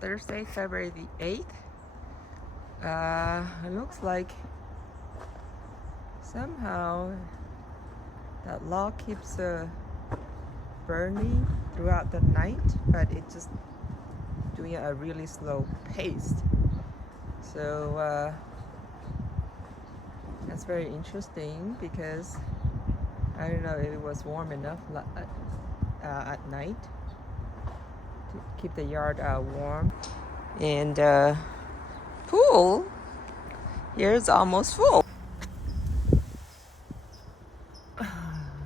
Thursday, February the 8th. It looks like somehow that log keeps burning throughout the night, but it's just doing it at a really slow pace. So that's very interesting because I don't know if it was warm enough at night to keep the yard warm. And pool here is almost full.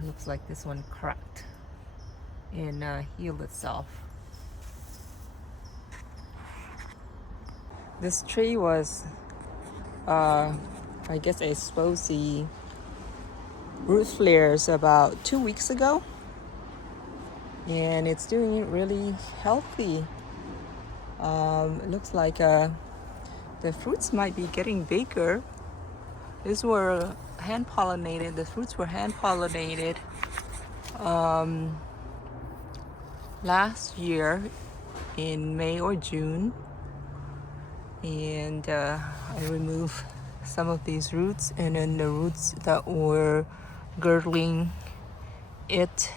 Looks like this one cracked and healed itself. This tree was, I guess, exposed the root flares about 2 weeks ago, and it's doing really healthy. It looks like the fruits might be getting bigger. These were hand pollinated. The fruits were hand pollinated last year in May or June, and I removed some of these roots, and then the roots that were girdling it,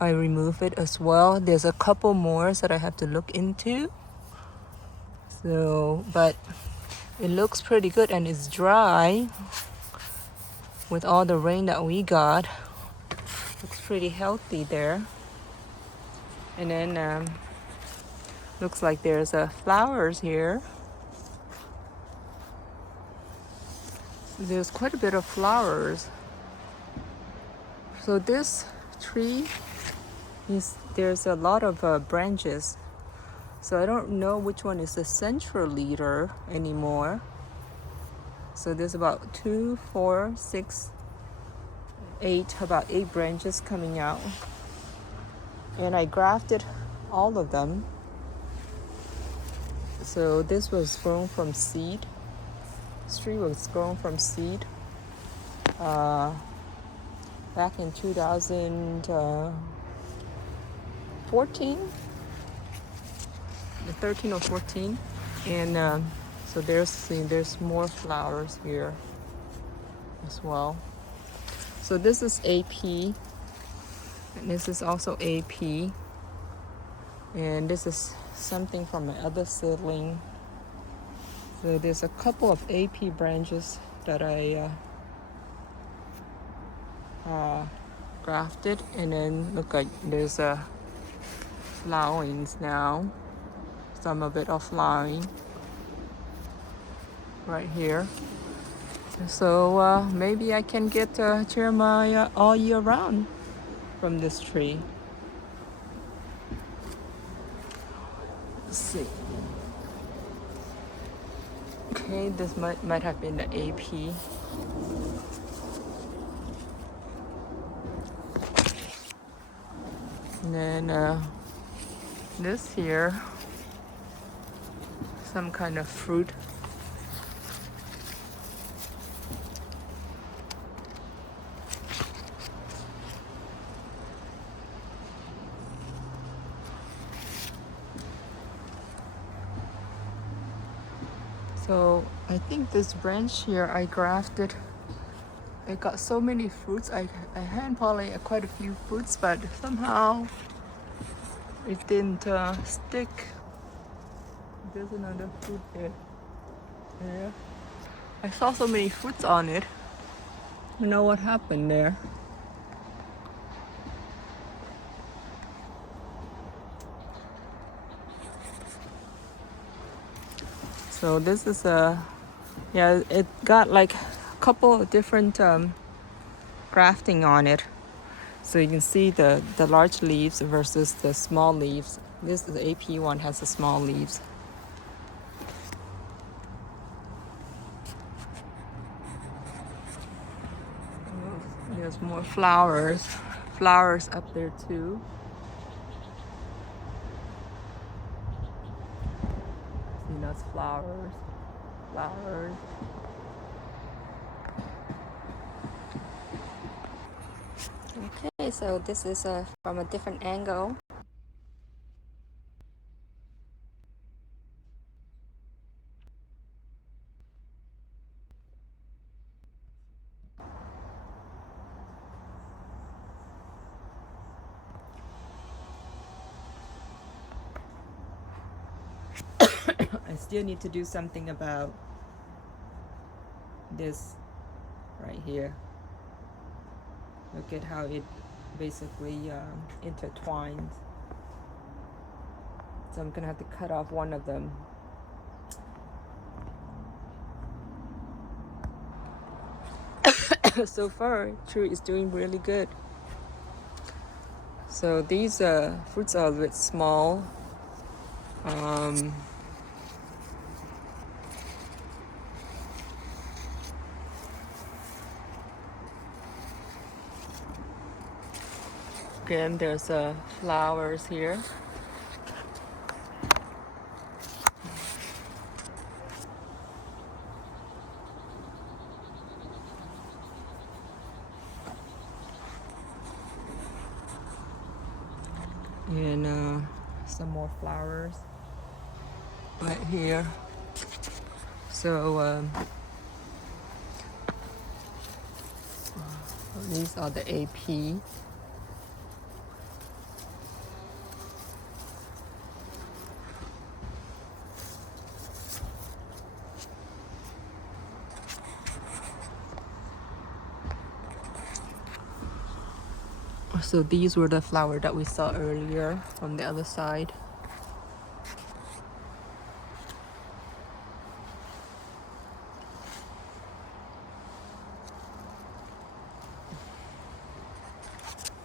I remove it as well. There's a couple more that I have to look into. So, but it looks pretty good and it's dry with all the rain that we got. Looks pretty healthy there. And then looks like there's flowers here. There's quite a bit of flowers. So this tree there's a lot of branches. So I don't know which one is the central leader anymore. So there's about 2, 4, 6, 8, about 8 branches coming out. And I grafted all of them. So this was grown from seed. This tree was grown from seed back in 2014, 13 or 14. And so there's more flowers here as well. So this is AP, and this is also AP, and this is something from my other seedling. So there's a couple of AP branches that I grafted, and then look like there's flowerings now. Some of it are flowering right here. So maybe I can get Cherimoya all year round from this tree. Let's see. Okay, this might have been the AP. And then this here, some kind of fruit. So I think this branch here I grafted. It got so many fruits. I hand pollinated quite a few fruits, but somehow it didn't stick. There's another fruit there. Yeah. I saw so many fruits on it. I don't know what happened there. So this is yeah, it got like a couple of different grafting on it. So you can see the large leaves versus the small leaves. This the AP one has the small leaves. There's more flowers up there too. See, that's flowers. Okay, so this is from a different angle. still need to do something about this right here. Look at how it basically intertwines. So I'm gonna have to cut off one of them. So far, tree is doing really good. So these fruits are a bit small. Again, there's flowers here. And some more flowers right here. So these are the AP. So these were the flower that we saw earlier on the other side.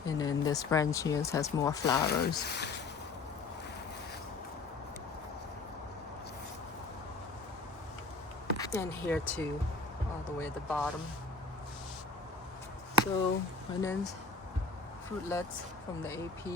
And then this branch here has more flowers. And here too, all the way at the bottom. So, and then fruitlets from the AP.